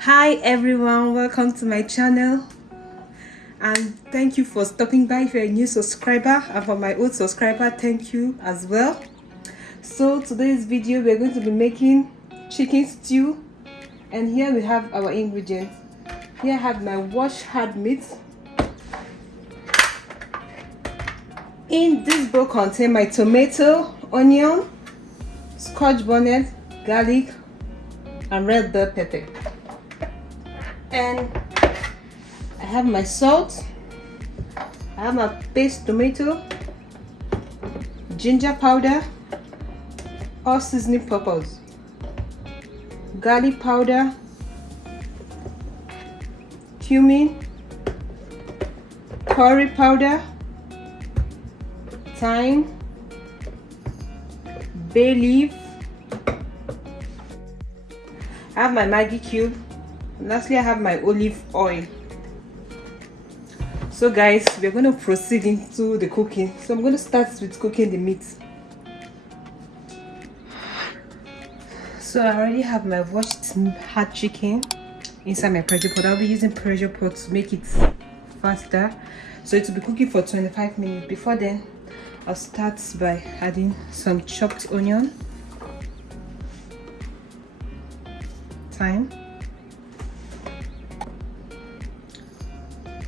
Hi everyone, welcome to my channel and thank you for stopping by. If you're a new subscriber, and for my old subscriber, thank you as well. So today's video we're going to be making chicken stew, and here we have our ingredients. Here I have my washed hard meat. In this bowl contain my tomato, onion, Scotch bonnet, garlic and red bell pepper. And I have my salt, I have my paste tomato, ginger powder, all seasoning purpose, garlic powder, cumin, curry powder, thyme, bay leaf. I have my Maggi cube. And lastly, I have my olive oil. So guys, we're going to proceed into the cooking. So I'm going to start with cooking the meat. So I already have my washed hard chicken inside my pressure pot. I'll be using pressure pot to make it faster. So it will be cooking for 25 minutes. Before then, I'll start by adding some chopped onion, thyme,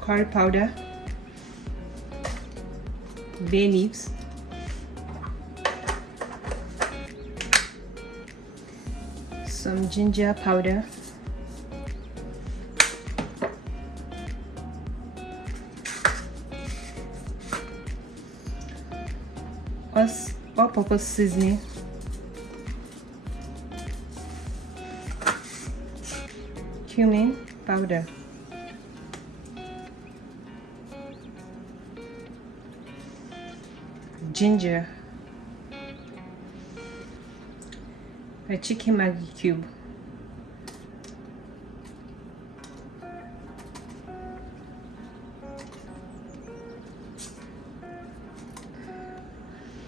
curry powder, bay leaves, some ginger powder, all-purpose seasoning, cumin powder, ginger, a chicken Maggi cube,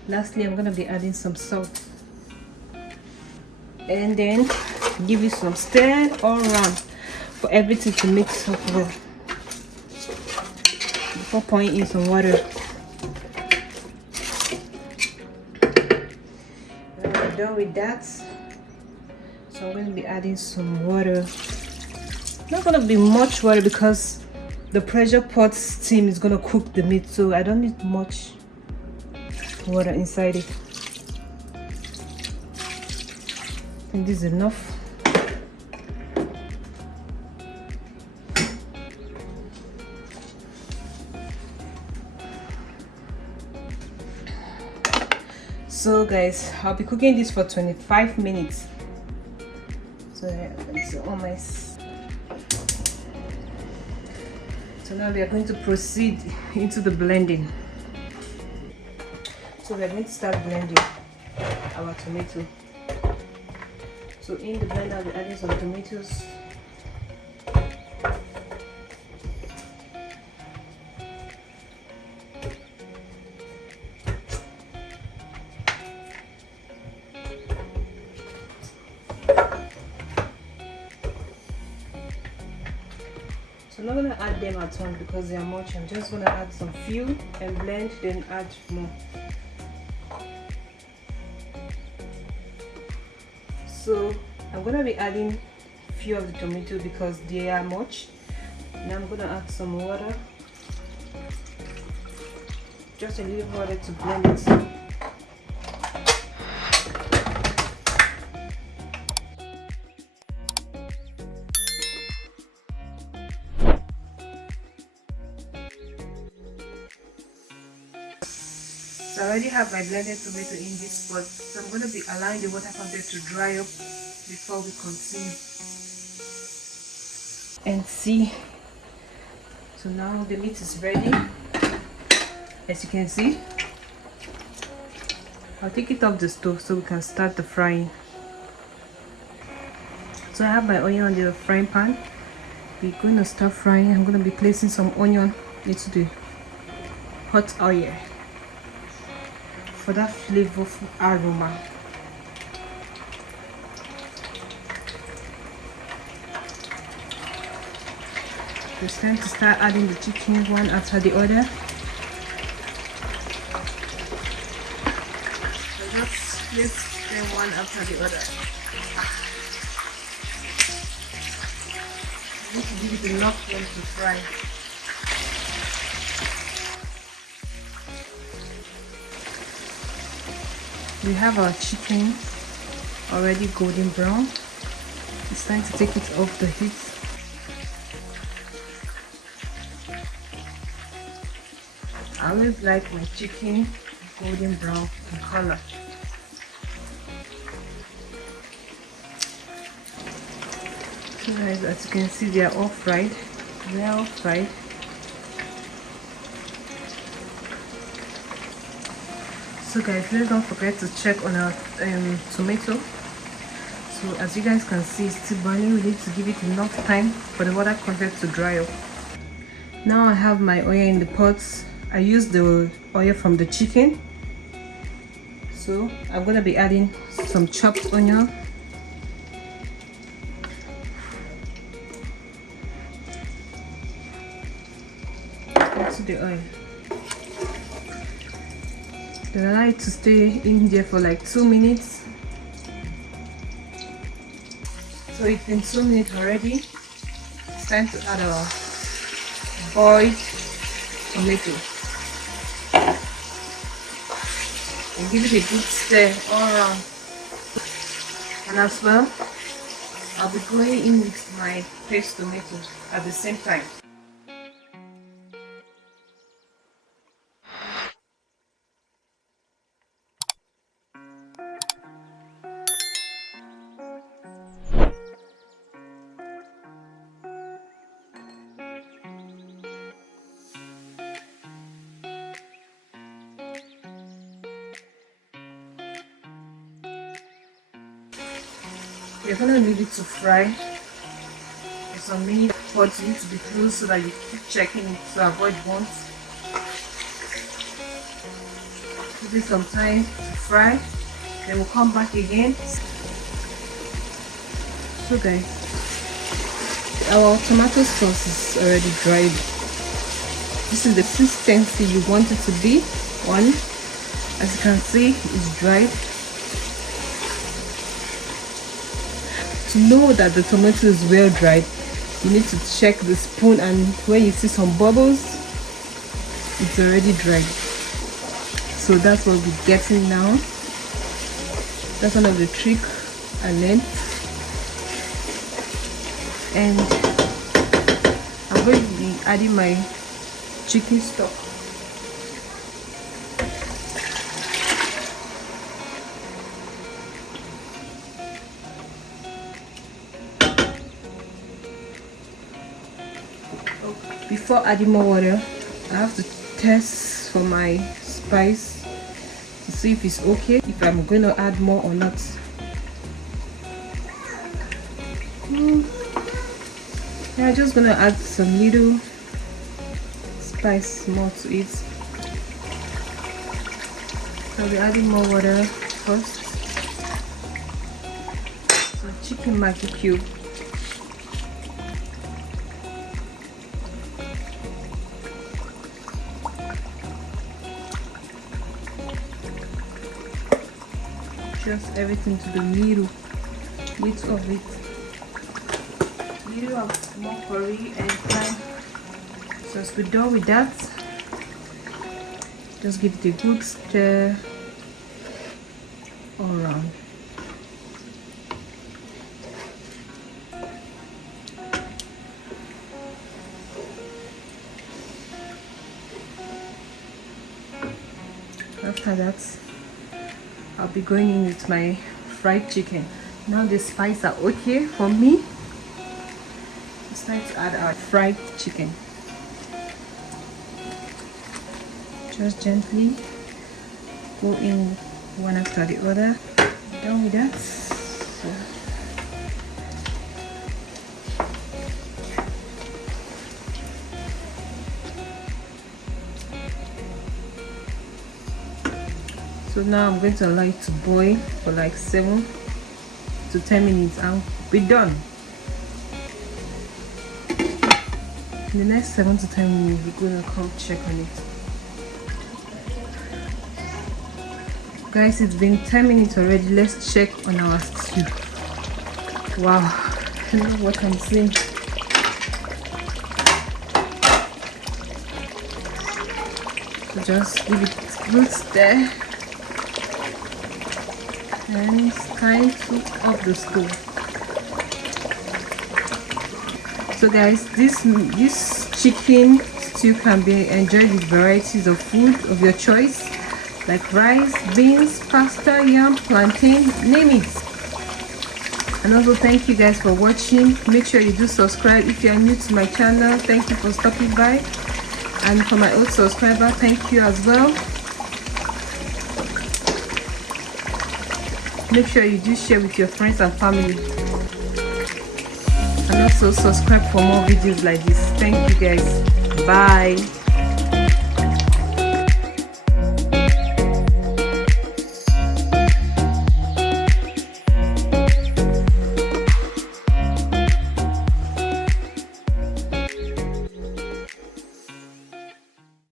lastly I'm going to be adding some salt, and then give it some stir all around for everything to mix up well before pouring in some water. When we're done with that, so I'm going to be adding some water. Not going to be much water because the pressure pot steam is going to cook the meat, so I don't need much water inside it. I think this is enough. So guys, I'll be cooking this for 25 minutes. So it's almost. So now we are going to proceed into the blending. So we are going to start blending our tomato. So in the blender I'll be adding some tomatoes, so I'm not going to add them at once because they are much. I'm just going to add some few and blend, then add more. So I'm going to be adding few of the tomato because they are much. Now I'm going to add some water, just a little water to blend it. So I already have my blended tomato in this pot, so I'm going to be allowing the water content to dry up before we continue. And see, so now the meat is ready. As you can see, I'll take it off the stove so we can start the frying. So I have my onion on the frying pan. We're going to start frying. I'm going to be placing some onion into the hot oil for that flavorful aroma. It's time to start adding the chicken one after the other. So just place them one after the other. You need to give it enough time to fry. We have our chicken already golden brown. It's time to take it off the heat. I always like my chicken golden brown in color. So guys, as you can see, they are all fried. They are all fried. So guys, let's don't forget to check on our tomato. So as you guys can see, it's still boiling. We need to give it enough time for the water content to dry up. Now I have my oil in the pot. I used the oil from the chicken. So I'm gonna be adding some chopped onion. Into the oil. Then allow it to stay in there for like 2 minutes. So it's been 2 minutes already. It's time to add our boiled tomato. And give it a good stir all around. And as well, I'll be going in with my paste tomato at the same time. You're gonna leave it to fry for some minutes. But you need to be close so that you keep checking it to avoid burns. Give it some time to fry, then we'll come back again. So guys, our tomato sauce is already dried. This is the consistency you want it to be. One, as you can see, it's dried. To know that the tomato is well dried, you need to check the spoon, and when you see some bubbles, it's already dried. So that's what we're getting now. That's one of the trick I learned. And I'm going to be adding my chicken stock. Before adding more water, I have to test for my spice to see if it's okay, if I'm going to add more or not. Yeah, I'm just going to add some little spice more to it. So I'll be adding more water first. So chicken Maggi cube. Just everything to the middle of it. Little of more curry and thyme. So as we're done with that, just give it a good stir all around. After that, I'll be going in with my fried chicken. Now the spices are okay for me. It's time to add our fried chicken. Just gently go in one after the other. Done with that. So now I'm going to allow it to boil for like 7 to 10 minutes and be done. In the next 7 to 10 minutes, we're gonna come check on it. Guys, it's been 10 minutes already. Let's check on our stew. Wow, I don't know what I'm seeing. So just give it a good stir. And it's time to off the stove. So guys, this chicken stew can be enjoyed with varieties of food of your choice, like rice, beans, pasta, yam, plantain, name it. And also thank you guys for watching. Make sure you do subscribe if you are new to my channel. Thank you for stopping by. And for my old subscriber, thank you as well. Make sure you do share with your friends and family. And also subscribe for more videos like this. Thank you guys. Bye.